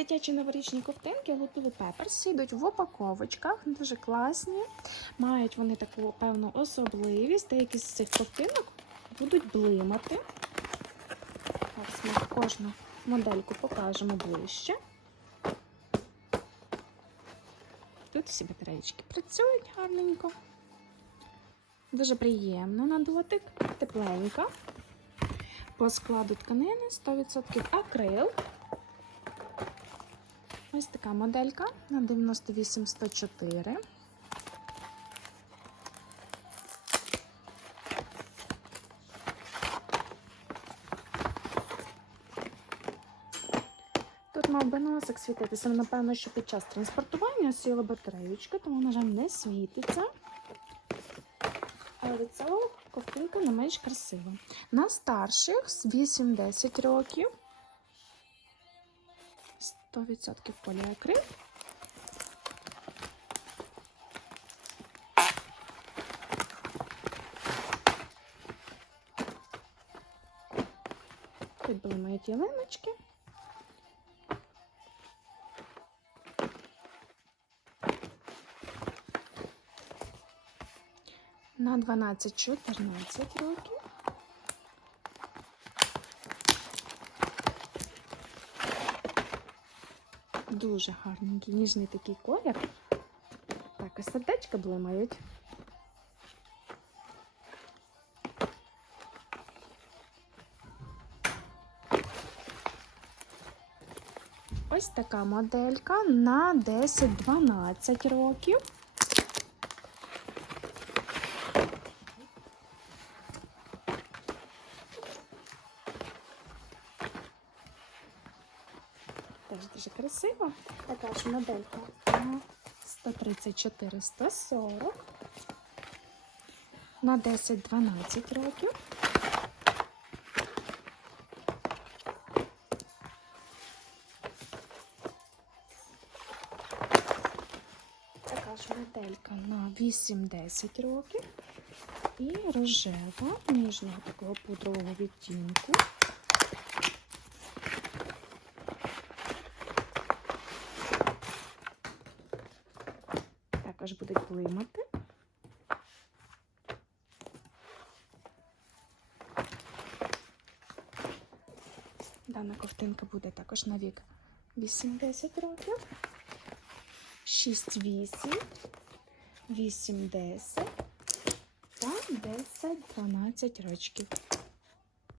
Дитячі новорічні ковтинки Лупілу Пеперс йдуть в упаковочках, дуже класні. Мають вони таку певну особливість. Деякі з цих ковтинок будуть блимати. Зараз ми кожну модельку покажемо ближче. Тут всі батареїчки працюють гарненько. Дуже приємно на дотик, тепленька. По складу тканини 100% акрил. Ось така моделька на 98-104. Тут мав би носик світитися. Напевно, що під час транспортування сіла батареючка, тому, на жаль, не світиться. Але від цього ковтинка не менш красива. На старших з 8-10 років 100% поліакрил. Мої ялиночки. На 12-14 років. Дуже гарненький, ніжний такий колір. Так, і сердечка блимають. Ось така моделька на 10-12 років. Теж дуже красиво. Така ж моделька на 134-140 на 10-12 років. Така ж моделька на 8-10 років. І рожева, ніжного такого пудрового відтінку. Також будуть блимати. Дана ковтинка буде також на вік 8-10 років. 6-8, 8-10 та 10-12 років.